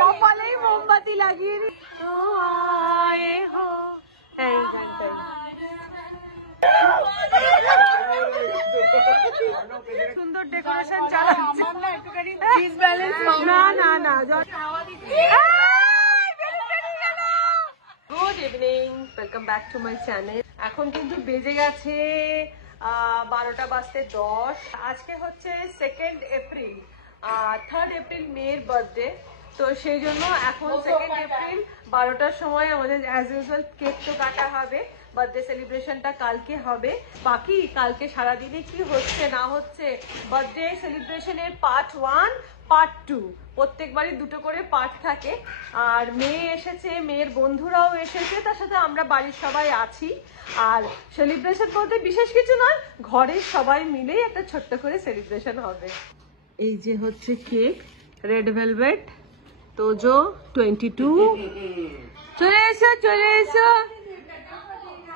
কপালেই মোমবাতি লাগিয়ে এই গানটাই সুন্দর ডেকোরেশন চালাচ্ছে। না না না good evening, welcome back to my channel. এখন কিন্তু বেজে গেছে 12টা বাজতে 10। আজকে হচ্ছে 2 এপ্রিল, 3 এপ্রিল মেয়ের বার্থডে। তো সেই জন্য এখন 2 এপ্রিল 12টার সময় আমাদের অ্যাজ ইউজুয়াল কেক তো কাটা হবে। বার্থডে সেলিব্রেশনটা কালকে হবে। বাকি কালকে সারাদিনে কি হচ্ছে না হচ্ছে, বার্থডে সেলিব্রেশনের পার্ট 1 পার্ট 2 প্রত্যেকবারই 2টো করে পার্ট থাকে। আর মেয়ে এসেছে, মেয়ের বন্ধুরাও এসেছে, তার সাথে আমরা বাড়ির সবাই আছি। আর সেলিব্রেশন বলতে বিশেষ কিছু নয়, ঘরের সবাই মিলেই একটা ছোট্ট করে সেলিব্রেশন হবে। এই যে হচ্ছে কেক, রেড ভেলভেট, তোজো 22। চলে এসো চলে এসো,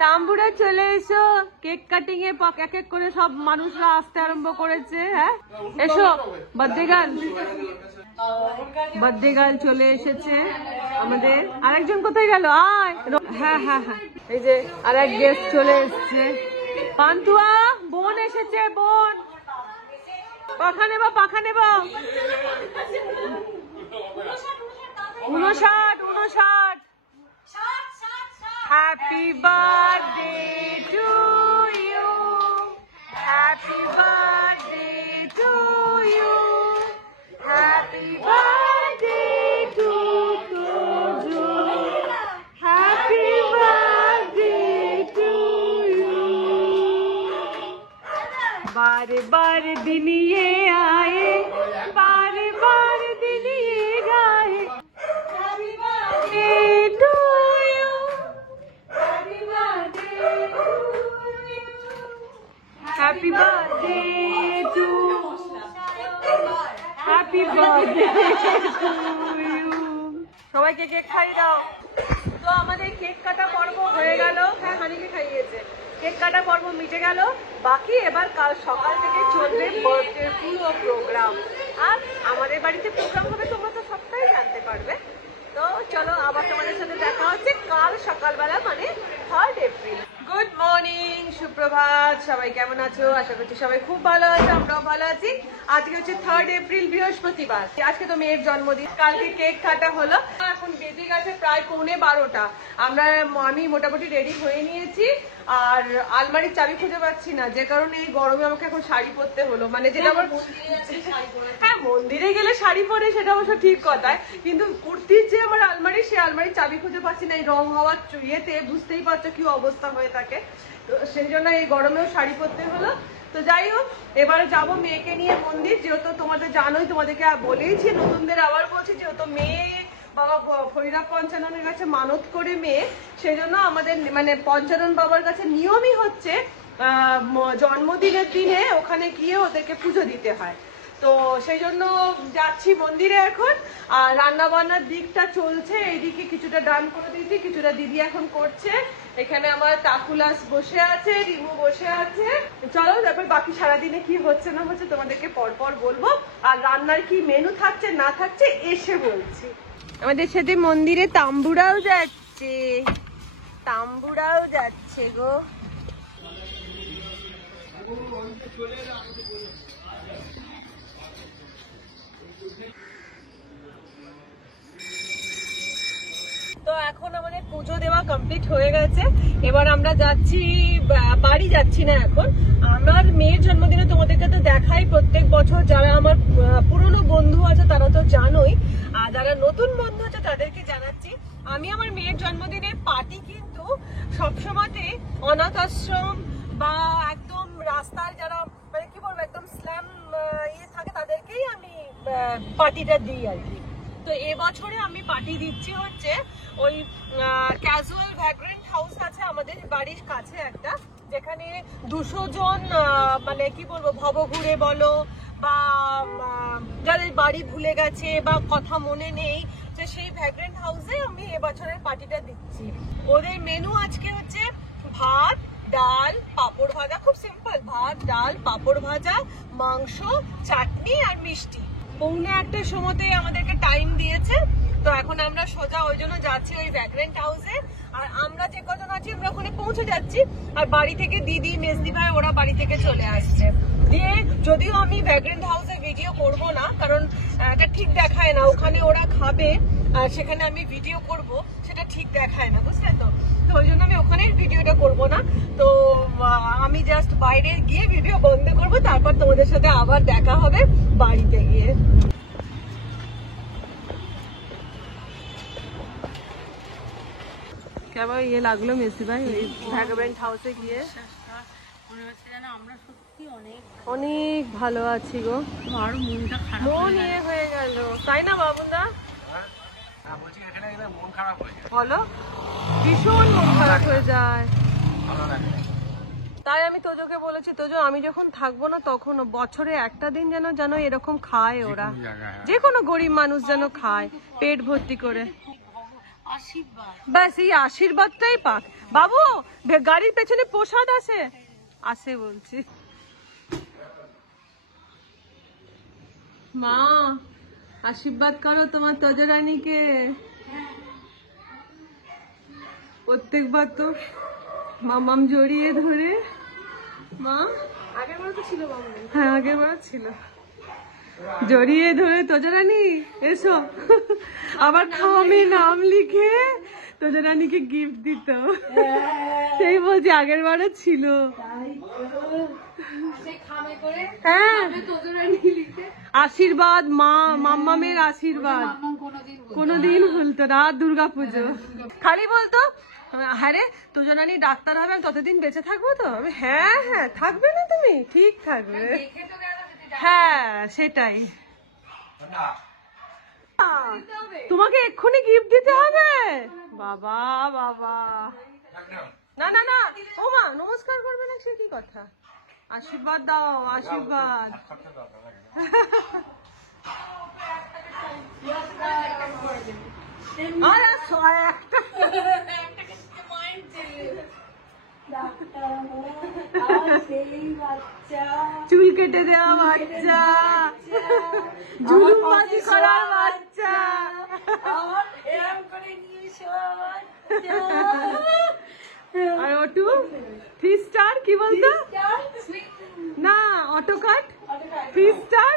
তাম্বুরা চলে এসো। কেক কাটিং এ এক এক করে সব মানুষরা আসতে আরম্ভ করেছে। হ্যাঁ এসো, বার্থডে গার্ল চলে এসেছে আমাদের। আরেকজন কোথায় গেল? আয়। হ্যাঁ হ্যাঁ হ্যাঁ, এই যে আরেক গেস্ট চলে এসছে। পান্তুয়া বোন এসেছে, বোন পাখা নেবা 59। Happy birthday to you, happy birthday to you, happy birthday to you, happy birthday to you। बार बार दिन ये आए, बार बार दिन ये गाए, happy birthday to you, happy birthday to you, happy birthday to you। সবাইকে কেক খাইয়ে দাও। তো আমাদের কেক কাটা পর্ব হয়ে গেল। হ্যাঁ, হানিকে খাইয়েছে। কেক কাটা পর্ব মিটে গেল। বাকি এবার কাল সকাল থেকে চলবে বার্থডে পুরো প্রোগ্রাম। আর আমাদের বাড়িতে প্রোগ্রাম হবে, তোমরা তো সবটাই জানতে পারবে। তো চলো, আবার তোমাদের সাথে দেখা হচ্ছে কাল সকালবেলা, মানে 3 এপ্রিল। গুড মর্নিং, সুপ্রভাত। সবাই কেমন আছো? আশা করছি সবাই খুব ভালো আছে, আমরাও ভালো আছি। আজকে হচ্ছে 3 এপ্রিল, বৃহস্পতিবার। আজকে তো মেয়ের জন্মদিন। কালকে কেক কাটা হলো। এখন বেজে গেছে প্রায় 11:15। আমি মোটামুটি রেডি হয়ে নিয়েছি। আর আলমারির চাবি খুঁজে পাচ্ছি না, যে কারণে এই গরমে আমাকে এখন শাড়ি পরতে হলো। মানে যেটা আমার, হ্যাঁ মন্দিরে গেলে শাড়ি পরে সেটা অবশ্য ঠিক কথায়, কিন্তু কুর্তির যে আমার আলমারি, সেই আলমারির চাবি খুঁজে পাচ্ছি না। এই রং হওয়ার ইয়েতে বুঝতেই পারছো কি অবস্থা হয়ে থাকে। তো সেই জন্য এই গরমেও শাড়ি পরতে হলো। তো যাই হোক, এবারে যাবো মেয়েকে নিয়ে মন্দির। যেহেতু তোমাদের জানোই, তোমাদেরকে বলেইছি, নতুনদের আবার বলছি, যেহেতু মেয়ে বাবা ভৈরব পঞ্চাননের কাছে মানত করে মেয়ে, সেই জন্য আমাদের মানে পঞ্চানন বাবার কাছে নিয়মই হচ্ছে জন্মদিনের দিনে ওখানে গিয়ে ওদেরকে পুজো দিতে হয়। তো সেই জন্য যাচ্ছি মন্দিরে এখন। আর রান্না বান্নার দিকটা চলছে, এইদিকে কিছুটা ডান করে দিয়েছি, কিছুটা দিদি এখন করছে। এখানে আমার টাকুলাস বসে আছে, রিমু বসে আছে। চলো, তারপর বাকি সারাদিনে কি হচ্ছে না হচ্ছে তোমাদেরকে পরপর বলবো। আর রান্নার কি মেনু থাকছে না থাকছে এসে বলছি। আমাদের সাথে মন্দিরে তাম্বুরাও যাচ্ছে গো। তো এখন আমাদের পুজো দেওয়া কমপ্লিট হয়ে গেছে। এবার আমরা যাচ্ছি, বাড়ি যাচ্ছি না এখন। আমার মেয়ের জন্মদিনে তোমাদেরকে তো দেখাই প্রত্যেক বছর। যারা আমার পুরনো বন্ধু আছে তারা তো জানোই, আর যারা নতুন বন্ধু আছে তাদেরকে জানাচ্ছি, আমি আমার মেয়ের জন্মদিনের পার্টি কিন্তু সবসময়তে অনাথ আশ্রম বা একদম রাস্তায় যারা মানে কি বলবো একদম স্ল্যাম ইয়ে থাকে তাদেরকেই আমি পার্টিটা দিই আর কি। তো এবছরে আমি পার্টি দিচ্ছি হচ্ছে ওই ক্যাজুয়াল ভ্যাগ্রেন্ট হাউস আছে আমাদের বাড়ির কাছে একটা, যেখানে 200 জন মানে কি বলবো ভবঘুরে বলো বা যাদের বাড়ি ভুলে গেছে বা কথা মনে নেই, তো সেই ভ্যাগ্রেন্ট হাউসে আমি এবছরের পার্টিটা দিচ্ছি। ওদের মেনু আজকে হচ্ছে ভাত, ডাল, পাঁপড় ভাজা, খুব সিম্পল, ভাত, ডাল, পাঁপড় ভাজা, মাংস, চাটনি আর মিষ্টি। 1:45 সময়তে আমাদেরকে টাইম দিয়েছে। তো এখন আমরা সোজা ওই জন্য যাচ্ছি ওই ভ্যাগ্রেন্ট হাউসে। আর আমরা যে কজন আছি আমরা ওখানে পৌঁছে যাচ্ছি, আর বাড়ি থেকে দিদি মেজদি ভাই ওরা বাড়ি থেকে চলে আসছে। দিয়ে যদিও আমি ভ্যাগ্রেন্ট হাউসে ভিডিও করব না, কারণ এটা ঠিক দেখায় না, ওখানে ওরা খাবে আর সেখানে আমি ভিডিও করব, সেটা ঠিক দেখায় না, বুঝলে তো। তো ওই জন্য আমি ওখানে ভিডিওটা করব না। তো আমি জাস্ট বাইরে গিয়ে ভিডিও বন্ধ করব, তারপর তোমাদের সাথে আবার দেখা হবে বাড়িতে গিয়ে। কেমন ইয়ে লাগলো মেসি ভাই ভ্যাগ্রেন্ট হাউসে গিয়ে? অনেক ভালো আছি গো, মন ইয়ে হয়ে গেল, তাই না বাবুদা? বলো, ভীষণ মন খারাপ হয়ে যায়। তাই আমি তোজোকে বলেছি, তোজো আমি যখন থাকবো না তখন বছরে একটা দিন যেন যেন এরকম খায় ওরা, যে কোনো গরিব মানুষ যেন খায় পেট ভর্তি করে। ব্যাস এই আশীর্বাদটাই পাক। বাবু গাড়ির পেছনে প্রসাদ আছে, আসে বলছি। মা আশীর্বাদ করো তোমার তোজো রানীকে। প্রত্যেকবার তো মামাম জড়িয়ে ধরে। মা আগের বার তো ছিল, হ্যাঁ আগের বার ছিল, জড়িয়ে ধরে তোজো রানী এসো, আবার খামে নাম লিখে তোজো রানীকে গিফট দিত, সেই বলছি আগের বারও ছিল। হ্যাঁ আশীর্বাদ, মা মাম্মামের আশীর্বাদ কোনোদিন ভুলতো না। দুর্গাপুজো খালি বলতো, হ্যাঁ রে তোজো রানী ডাক্তার হবে, আমি ততদিন বেঁচে থাকবো তো? আমি হ্যাঁ হ্যাঁ থাকবে না, তুমি ঠিক থাকবে। হ্যাঁ সেটাই, তোমাকে এক্ষুনি গিফট দিতে হবে। বাবা বাবা, না না না, ও মা নমস্কার করবে না, সে কি কথা? আশীর্বাদ দাও, আশীর্বাদ। চুল কেটে দেওয়া বাচ্চা, ঝুলুমবাজি করা বাচ্চা, আর অটু 3 স্টার কি বলতো? না অটো কাট 3 স্টার।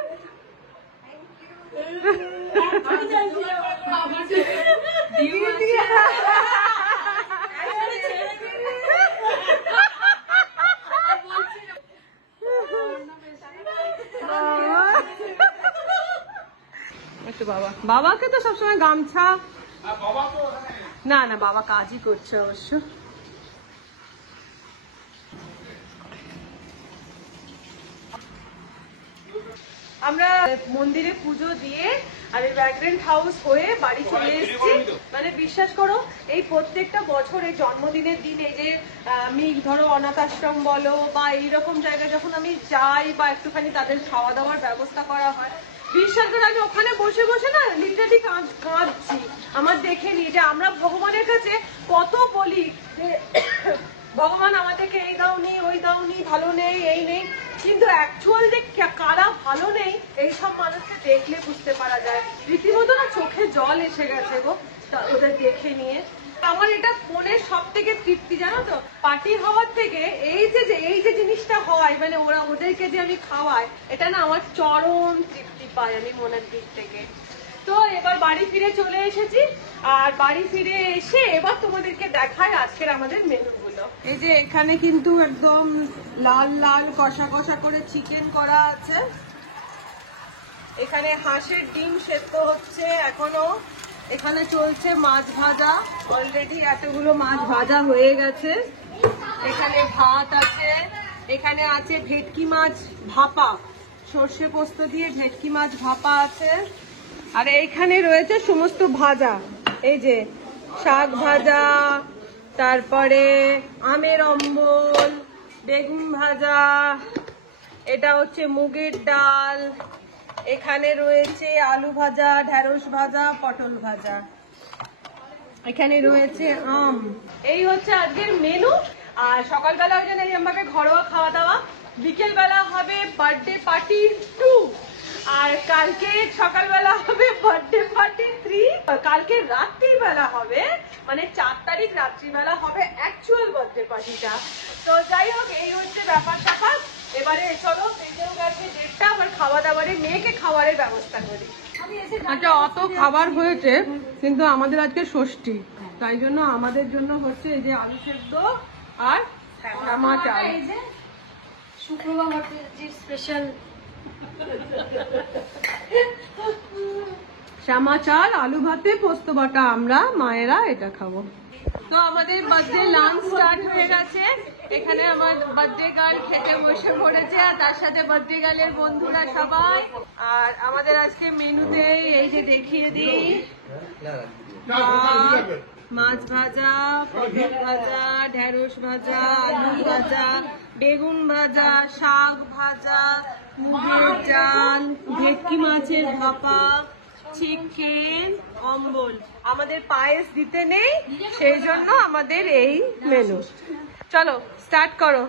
বাবা বাবাকে তো সবসময় গামছা, না না বাবা কাজই করছে অবশ্য। আমরা মন্দিরে পুজো দিয়ে আর এই ভ্যাগ্রেন্ট হাউস হয়ে বাড়ি চলে এসেছি। মানে বিশ্বাস করো এই প্রত্যেকটা বছর এই জন্মদিনের দিন এই যে আমি ধরো অনাথ আশ্রম বলো বা এইরকম জায়গায় যখন আমি যাই বা একটুখানি তাদের খাওয়া দাওয়ার ব্যবস্থা করা হয়, বিশ্বাস করে আমি ওখানে বসে বসে না লিটারালি কাঁদছি। আমার দেখে নি যে আমরা ভগবানের কাছে কত বলি যে ভগবান আমাদেরকে এই দাওনি ওই দাওনি, ভালো নেই এই নেই, কিন্তু অ্যাকচুয়াল যে কারা ভালো নেই এইসব মানুষকে দেখলে বুঝতে পারা যায়। রীতিমতো না চোখে জল এসে গেছে গো ওদের দেখে নিয়ে। আমার এটা মনের সব থেকে তৃপ্তি জানো তো, পার্টি হওয়ার থেকে এই যে জিনিসটা হয়, মানে ওদেরকে যে আমি খাওয়াই, এটা না আমার চরম তৃপ্তি পাই আমি মনের দিক থেকে। তো এবার বাড়ি ফিরে চলে এসেছি, আর বাড়ি ফিরে এসে এবার তোমাদেরকে দেখাই আজকের আমাদের মেনুগুলো। এই যে এখানে কিন্তু একদম লাল লাল কষা কষা করে চিকেন করা আছে, এখানে হাঁসের ডিম সেদ্ধ হচ্ছে এখনো, এখানে চলছে মাছ ভাজা, অলরেডি এতগুলো মাছ ভাজা হয়ে গেছে, এখানে ভাত আছে, এখানে আছে ভেটকি মাছ ভাপা, সর্ষে পোস্ত দিয়ে ভেটকি মাছ ভাপা আছে, আর এইখানে রয়েছে সমস্ত ভাজা, এই যে শাক ভাজা, তারপরে আমের অম্বল, বেগুন ভাজা, এটা হচ্ছে মুগের ডাল, এখানে রয়েছে আলু ভাজা, ঢেঁড়স ভাজা, পটল ভাজা, এখানে রয়েছে আম। এই হচ্ছে আজকের মেনু। আর সকালবেলা ওই জন্য আমাকে ঘরোয়া খাওয়া দাওয়া, বিকেল বেলা হবে বার্থডে পার্টি 2, আর কালকে সকালবেলা হবে বার্থডে পার্টি 3। রাত্রি, কালকে রাত্রিবেলা হবে, মানে 4 তারিখ রাত্রিবেলা হবে অ্যাকচুয়াল বার্থডে পার্টিটা। তো যাই হোক, এই হচ্ছে ব্যাপার স্যাপার। এবারে চলো বেজেও গেছে 1:30, আবার খাওয়া দাওয়ারে মেয়েকে খাবারের ব্যবস্থা করি। আচ্ছা, অত খাবার হয়েছে কিন্তু আমাদের আজকে ষষ্ঠী, তাই জন্য আমাদের জন্য হচ্ছে এই যে আলু সেদ্ধ আর শ্যামা চাল। শুক্রবার হচ্ছে স্পেশাল শ্যামা চাল, আলু ভাতে, পোস্ত বাটা। আমরা মায়েরা এটা খাবো। তো আমাদের বার্থডে লাঞ্চ স্টার্ট হয়ে গেছে। এখানে আমার বার্থডে গার্ল খেতে বসে পড়েছে, আর তার সাথে বার্থডে গার্লের বন্ধুরা সবাই। আর আমাদের আজকে মেনুতে এই যে দেখিয়ে দিই, মাছ ভাজা, পটল ভাজা, ঢেঁড়স ভাজা, আলু ভাজা, বেগুন ভাজা, শাক ভাজা, মুগের ডাল, ভেটকি মাছের ভাপা, চিকেন, অম্বল। আমাদের পায়েস দিতে নেই, সেই জন্য আমাদের এই মেনু। চলো স্টার্ট করো।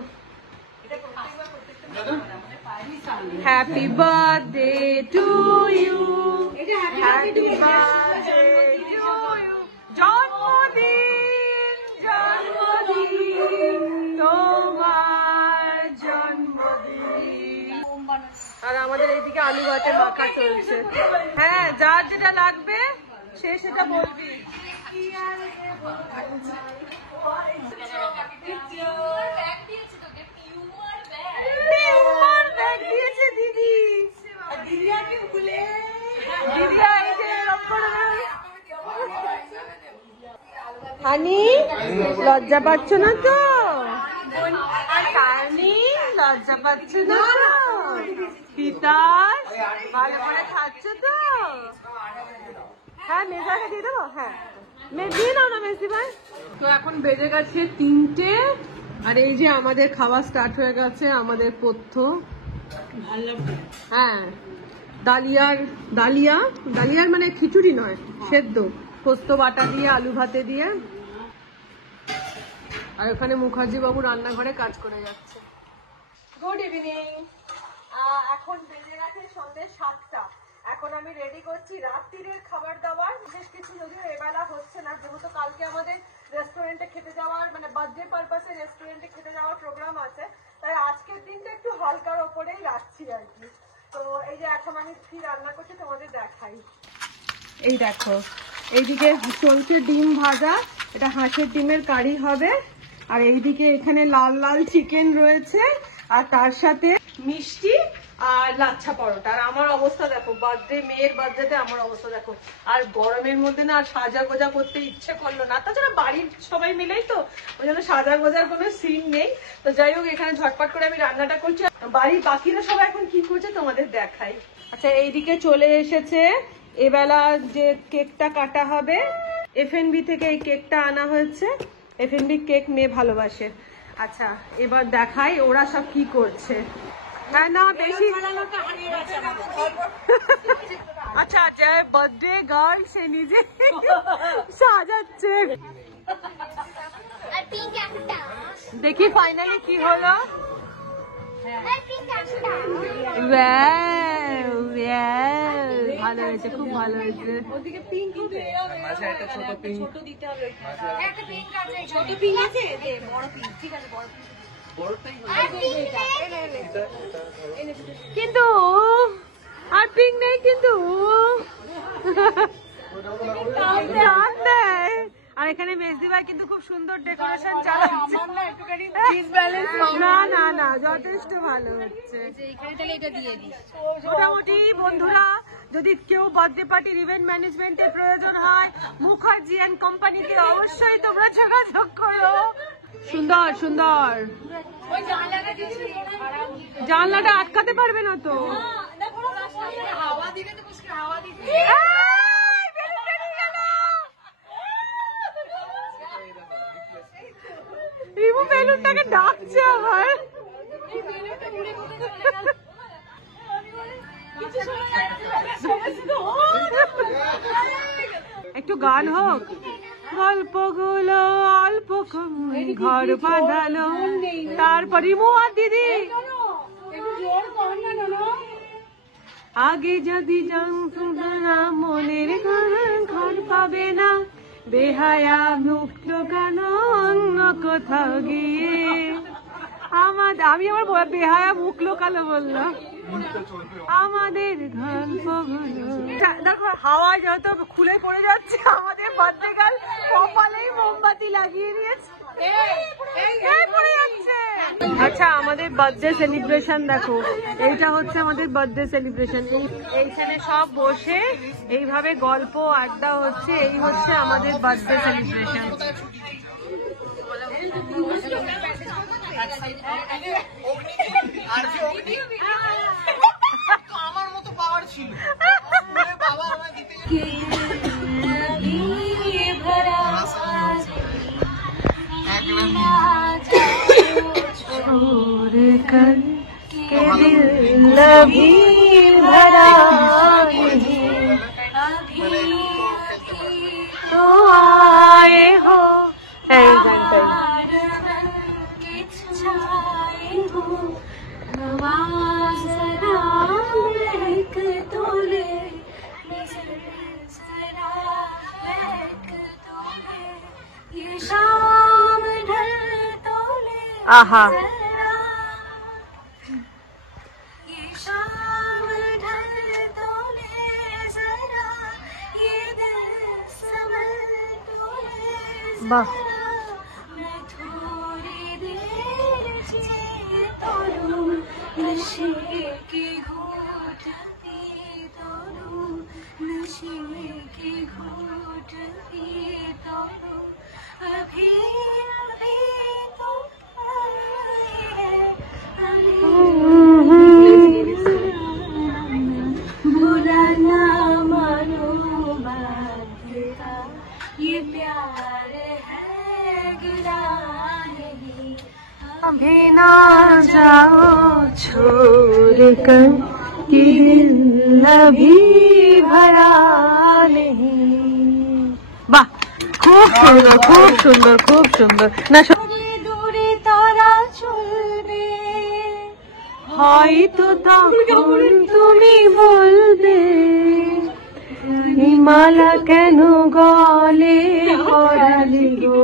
Happy birthday to you, happy birthday to you. জন্মদিন, জন্মদিন, তোমার জন্মদিন। আর আমাদের এইদিকে আলু ভাতে মাখা চলছে। হ্যাঁ, যার যেটা লাগবে সে সেটা বলবি। দিয়েছে দিদি, হানি লজ্জা পাচ্ছ না তো? হানি লজ্জা পাচ্ছ না? তিতাস ভালো করে খাচ্ছ তো? হ্যাঁ, মেজাকে দিয়ে দেবো। হ্যাঁ, দিয়ে দাও না মেসি ভাই। তো এখন বেজে গেছে 3টে, আর এই যে আমাদের খাওয়া স্টার্ট হয়ে গেছে। আমাদের পথ্য, হ্যাঁ, ডালিয়ার মানে খিচুড়ি নয়, সেদ্ধ, পোস্ত বাটা দিয়ে, আলু ভাতে দিয়ে। আর ওখানে মুখার্জি বাবু রান্নাঘরে কাজ করে যাচ্ছে। Good evening. এখন বেজে গেছে সন্ধ্যে 7টা। এখন আমি রেডি করছি রাত্রিরের খাবার দাবার। বিশেষ কিছু যদিও এবেলা হচ্ছে না, যেহেতু কালকে আমাদের রেস্টুরেন্টে খেতে যাওয়ার, মানে বার্থডে পারপাসে রেস্টুরেন্টে খেতে যাওয়ার প্রোগ্রাম আছে, তাই আজকের দিনটা একটু হালকার ওপরেই রাখছি আর কি। তো এই যে এখন আমি কি রান্না করছি তোমাদের দেখাই। এই দেখো, এইদিকে চলছে ডিম ভাজা, এটা হাঁসের ডিমের কারি হবে। আর এইদিকে এখানে লাল লাল চিকেন রয়েছে, আর তার সাথে মিষ্টি আর লাচ্ছা পরোটা। আর আমার অবস্থা দেখো, মেয়ের বার্থডেতে আমার অবস্থা দেখো। আর গরমের মধ্যে না সাজা গোজা করতে ইচ্ছে করলো না, তাছাড়া বাড়ির সবাই মিলেই তো, ওই জন্য সাজা গোজার কোনো সিন নেই। তো যাই হোক, এখানে ঝটপট করে আমি রান্নাটা করছি। বাড়ির বাকিরা সবাই এখন কি করছে তোমাদের দেখাই। আচ্ছা, এইদিকে চলে এসেছে এবেলা যে কেকটা কাটা হবে। এফএনবি থেকে এই কেকটা আনা হয়েছে। এফএনবি কেক মেয়ে ভালোবাসে। আচ্ছা, এবার দেখাই ওরা সব কি করছে। হ্যাঁ, না বেশি। আচ্ছা আচ্ছা, বার্থডে গার্ল সে নিজে সাজাচ্ছে। দেখি ফাইনালি কি হলো। ভালো হয়েছে, খুব ভালো হয়েছে। ওদিকে পিঙ্ক হবে, একটা ছোট পিঙ্ক, ছোট দিতে হবে। একটা পিঙ্ক আছে, ছোট পিঙ্ক আছে, দে বড় পিঙ্ক। ঠিক আছে, বড় পিঙ্ক, বড়টাই হবে। কিন্তু আর পিঙ্ক নেই, কিন্তু আর এখানে মেজদি ভাই কিন্তু খুব সুন্দর ডেকোরেশন চালাচ্ছে। না না না, যথেষ্ট ভালো হচ্ছে। মোটামুটি বন্ধুরা, যদি কেউ বার্থডে পার্টির ইভেন্ট ম্যানেজমেন্টের প্রয়োজন হয়, মুখার্জি এন্ড কোম্পানিতে অবশ্যই তোমরা যোগাযোগ করো। সুন্দর সুন্দর। জানলাটা আটকাতে পারবে না তো? রিমু বেলুনটাকে ডাকছে আবার। একটু গান হোক। গল্পগুলো অল্প ঘর বাঁধালো, তারপর রিমু আর দিদি আগে যদি জানতো না মনের ঘর পাবে না, বেহায়া মুক্ত গান অন্য কোথাও গিয়ে। আমি আমার বেহায়া মুখ লোকালো বললাম। আমাদের গল্পগুলো দেখো, হাওয়া যত খুলে পড়ে যাচ্ছে, আমাদের বার্থডে গার্ল কপালেই মোমবাতি লাগিয়ে দিয়েছে, পড়ে যাচ্ছে। আচ্ছা, আমাদের বার্থডে সেলিব্রেশন দেখো, এইটা হচ্ছে আমাদের বার্থডে সেলিব্রেশন। এইখানে সব বসে এইভাবে গল্প আড্ডা হচ্ছে, এই হচ্ছে আমাদের বার্থডে সেলিব্রেশন। আমার মতো পাওয়ার ছিল বাবা আমায় দিতে আহা, বাহ, अभी ना जाओ छोड़ कर कि दिल अभी भरा नहीं। বাহ, খুব সুন্দর, খুব সুন্দর, খুব সুন্দর। না দূরে তারা চলবে, হয়তো তখন তুমি বলবে হিমালা কেন গলে পড়ালি গো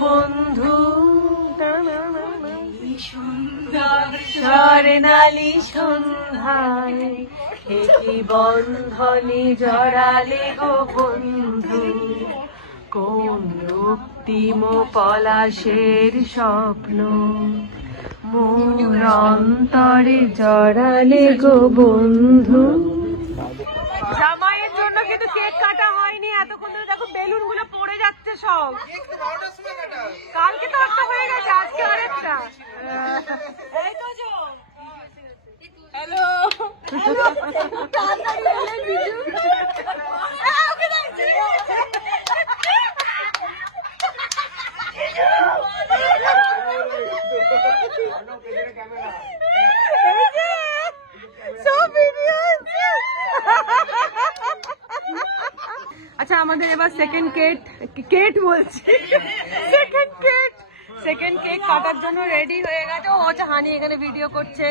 বন্ধু, স্বর্ণালী সন্ধ্যায় একই বন্ধনে জড়ালে গো বন্ধু, কোন রক্তিম পলাশের স্বপ্ন মোর অন্তরে জড়ালে গো বন্ধু। জামাইয়ের জন্য কিন্তু কেক কাটা হয়নি এতক্ষণ ধরে, দেখো বেলুন গুলো পড়ে যাচ্ছে সব। কালকে তো একটা হয়ে গেছে, আজকে আরেকটা। হ্যালো, আচ্ছা, আমাদের এবার সেকেন্ড কেক বলছি, সেকেন্ড কেক কাটার জন্য রেডি হয়ে গেছে। ও হচ্ছে হানি এখানে ভিডিও করছে,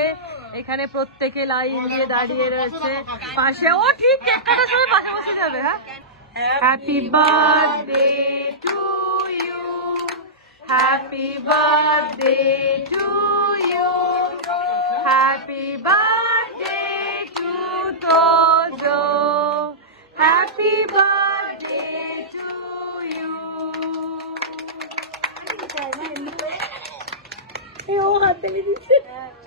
এখানে প্রত্যেকে লাইন দিয়ে দাঁড়িয়ে রয়েছে পাশে। ও ঠিক কেক কাটার সময় পাশে বসে যাবে। হ্যাঁ, happy birthday to you, happy birthday to you, happy birthday to Tojo, happy birthday to you.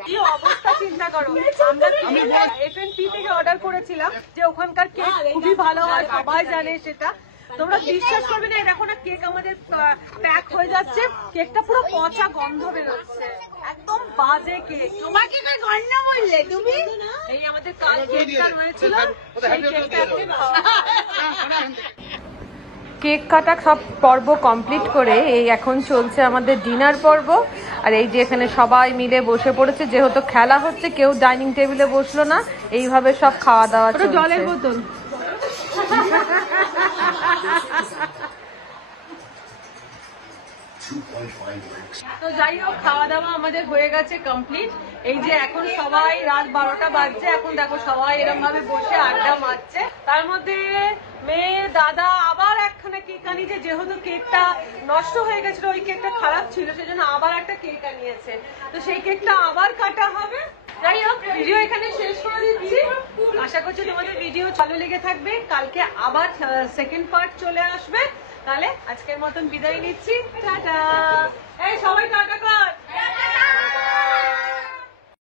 কি অবস্থা চিন্তা করো, আমরা FNP থেকে অর্ডার করেছিলাম যে ওখানকার কেক খুবই ভালো হয়, সবাই জানে সেটা। তোমরা বিশ্বাস করবে না, দেখো না কেক আমাদের প্যাক হয়ে যাচ্ছে, কেকটা পুরো পচা গন্ধ বেরোচ্ছে, একদম বাজে কেক। তোমাকে গন্ধ বললে তুমি? এই আমাদের কাল কেকটা রয়েছিল, সেই কেকটা কেক কাটা সব পর্ব কমপ্লিট করে এই এখন চলছে আমাদের ডিনার পর্ব। আর এই যে এখানে সবাই মিলে বসে পড়েছে, যেহেতু খেলা হচ্ছে কেউ ডাইনিং টেবিলে বসলো না, এইভাবে সব খাওয়া দাওয়া চলছে। জলের বোতল তো যাই হোক, খাওয়া দাওয়া আমাদের হয়ে গেছে কমপ্লিট। এই যে এখন সবাই রাত 12টা বাজছে, এখন দেখো সবাই এরকম ভাবে বসে আড্ডা মারছে। তার মধ্যে মেয়ে দাদা আবার একখানা কেক আনিয়েছে, যেহেতু কেকটা নষ্ট হয়ে গেছিল, ওই কেকটা খারাপ ছিল, সেজন্য আবার একটা কেক আনিয়েছে। তো সেই কেকটা আবার কাটা হবে। যাই হোক, ভিডিও এখানে শেষ করে দিচ্ছি। আশা করছি তোমাদের ভিডিও ভালো লেগে থাকবে। কালকে আবার সেকেন্ড পার্ট চলে আসবে। তাহলে আজকের মতন বিদায় নিচ্ছি, টাটা। এই সবাই টাটা কর।